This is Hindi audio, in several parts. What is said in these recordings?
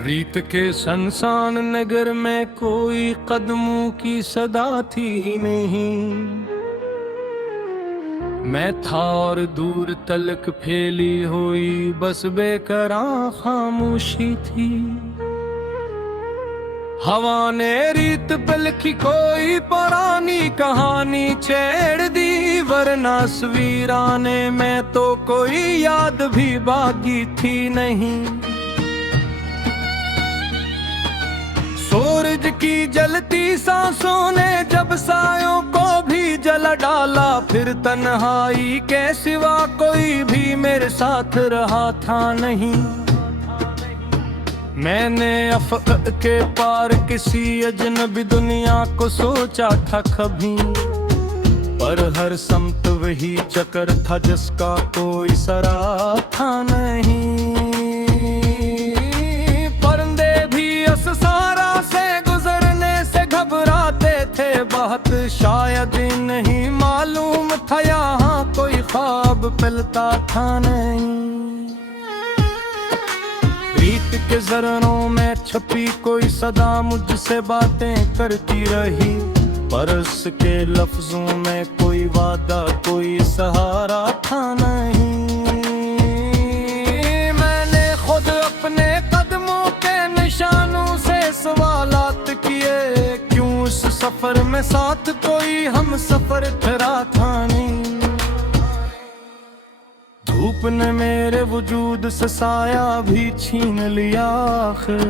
रीत के संसान नगर में कोई कदमों की सदा थी ही नहीं। मैं था और दूर तलक फैली हुई बस बेकरार खामोशी थी। हवा ने रीत पे लिखी कोई पुरानी कहानी छेड़ दी, वरना सवीराने में तो कोई याद भी बाकी थी नहीं। सूरज की जलती सांसों ने जब सायों को भी जला डाला, फिर तन्हाई के सिवा कोई भी मेरे साथ रहा था नहीं। मैंने अफ़क़ के पार किसी अजनबी दुनिया को सोचा था कभी, पर हर समत वही चक्कर था जिसका कोई सराह था नहीं। परिंदे भी उस सारा से गुजरने से घबराते थे बहुत, शायद नहीं मालूम था यहाँ कोई ख्वाब पिलता था नहीं। रीत के ज़रनों में छपी कोई सदा मुझसे बातें करती रही, पर उसके लफ्जों में कोई वादा कोई सहारा था नहीं। मैंने खुद अपने कदमों के निशानों से सवालात किए, क्यों उस सफर में साथ कोई हम सफर ठहरा था नहीं। धूप ने मेरे वजूद से साया भी छीन लिया आखिर,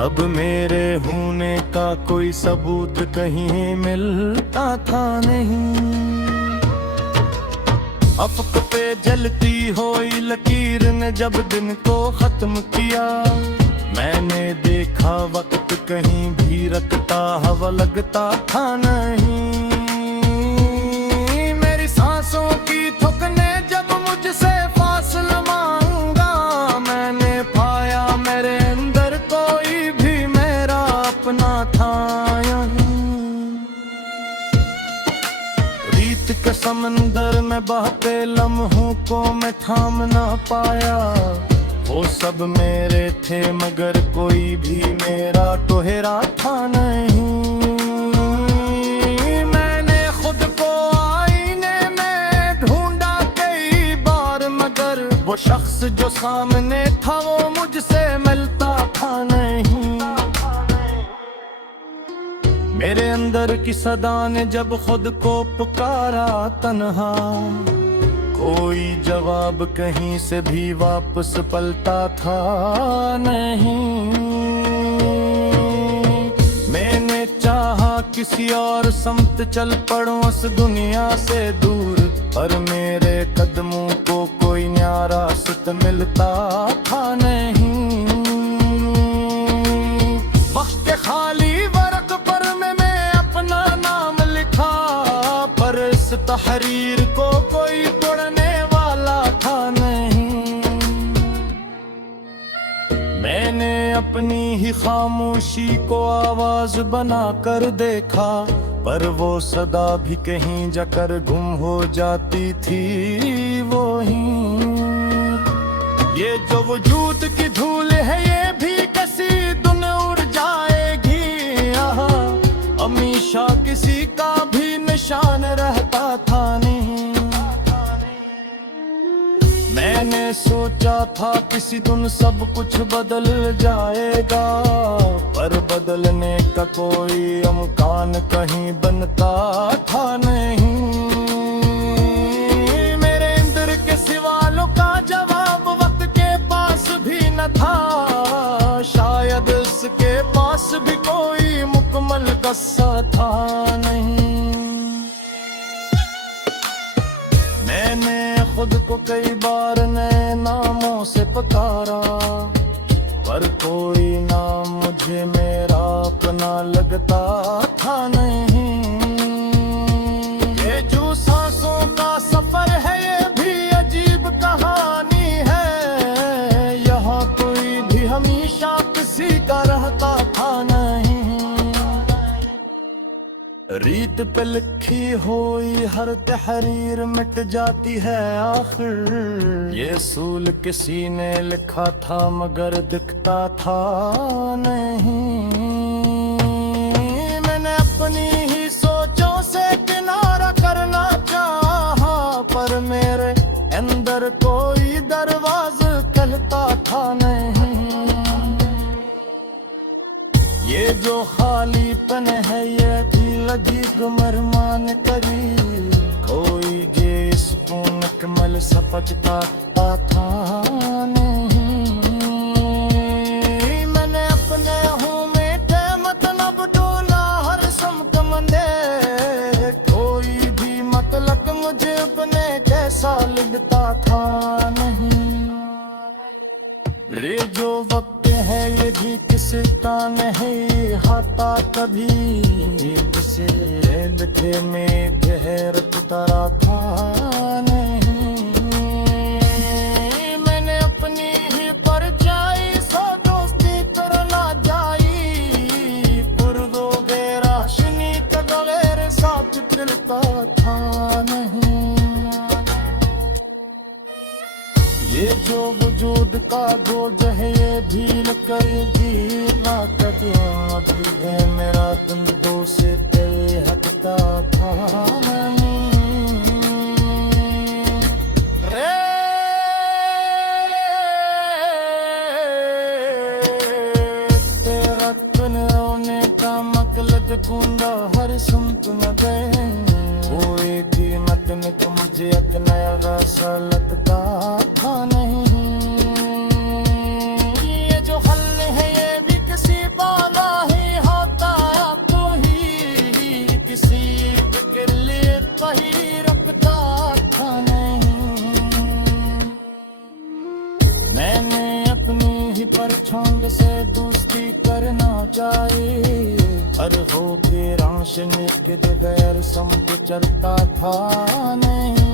अब मेरे होने का कोई सबूत कहीं मिलता था नहीं। अफ़क़ पे जलती हुई लकीर ने जब दिन को खत्म किया, मैंने देखा वक्त कहीं भी रखता हवा लगता था नहीं। मेरी सांसों की थुकने जब मुझसे फासला मांगा, मैंने पाया मेरे अंदर कोई भी मेरा अपना था यहीं। रीत के समंदर में बहते लम्हों को मैं थाम ना पाया, वो सब मेरे थे मगर कोई भी मेरा टोहरा था नहीं। मैंने खुद को आईने में ढूंढा कई बार, मगर वो शख्स जो सामने था वो मुझसे मिलता था नहीं। मेरे अंदर की सदा ने जब खुद को पुकारा तन्हा, कोई जवाब कहीं से भी वापस पलता था नहीं। मैंने चाहा किसी और समत चल पड़ूं उस दुनिया से दूर, पर मेरे कदमों को कोई न्यारा सुत मिलता था नहीं। वक्त के खाली वर्क पर मैं अपना नाम लिखा, पर इस तहरीर को कोई तोड़ने वाला था नहीं। मैंने अपनी ही खामोशी को आवाज बना कर देखा, पर वो सदा भी कहीं जाकर गुम हो जाती थी वही। ये जो वजूद की धूल है ये भी किसी दिन उड़ जाएगी, हमेशा किसी का भी निशान रहता था नहीं। मैंने सोचा था किसी दिन सब कुछ बदल जाएगा, पर बदलने का कोई इम्कान कहीं बनता था नहीं। मेरे अंदर के सवालों का जवाब वक्त के पास भी न था, शायद उसके पास भी कोई मुकम्मल किस्सा था नहीं। मैंने खुद को कई बार नए नामों से पुकारा, पर कोई नाम मुझे मेरा अपना लगता था नहीं। ये जो सांसों का सफर है ये भी अजीब कहानी है, यहाँ कोई भी हमेशा किसी का रहता था नहीं। रीत रीत पे लिखी हुई हर तहरीर मिट जाती है आखिर। ये सूल किसी ने लिखा था मगर दिखता था नहीं। मैंने अपनी ही सोचों से किनारा करना चाहा, पर मेरे अंदर कोई दरवाज़ा खुलता था नहीं। ये जो खालीपन है ये दिल अधिक मरमान करी, कोई ये सुकून कमल सपचता था नहीं। मैंने अपने हूँ मीठे मतलब डोला हर समत मंदे, कोई भी मतलब मुझे अपने जैसा लगता था नहीं। रे जो वक्त है ये भी किसी का नहीं आता कभी, जिसे बिठे में गहर उतरा था नहीं। मैंने अपनी ही परछाई सो दोस्ती करना जाई, पुरदो बेराशनी का गैर साथ फिरता था नहीं। ये जो वजूद का बोझ है ये झील कर जीना कभी है मेरा दंदों से तेरे हटता था नहीं। रे तेरा कन रोने का मकलद कुंदा हर सुनत न गए, कोई कीमत में तो मुझे अपना सा लगता था नहीं। ये जो हल है ये भी किसी वाला ही होता तो ही किसी के लिए कहीं रखता था नहीं। मैंने अपनी ही परछाई से दोस्ती करना चाहिए, हर हो के रोशनी के बगैर समझ चलता था नहीं।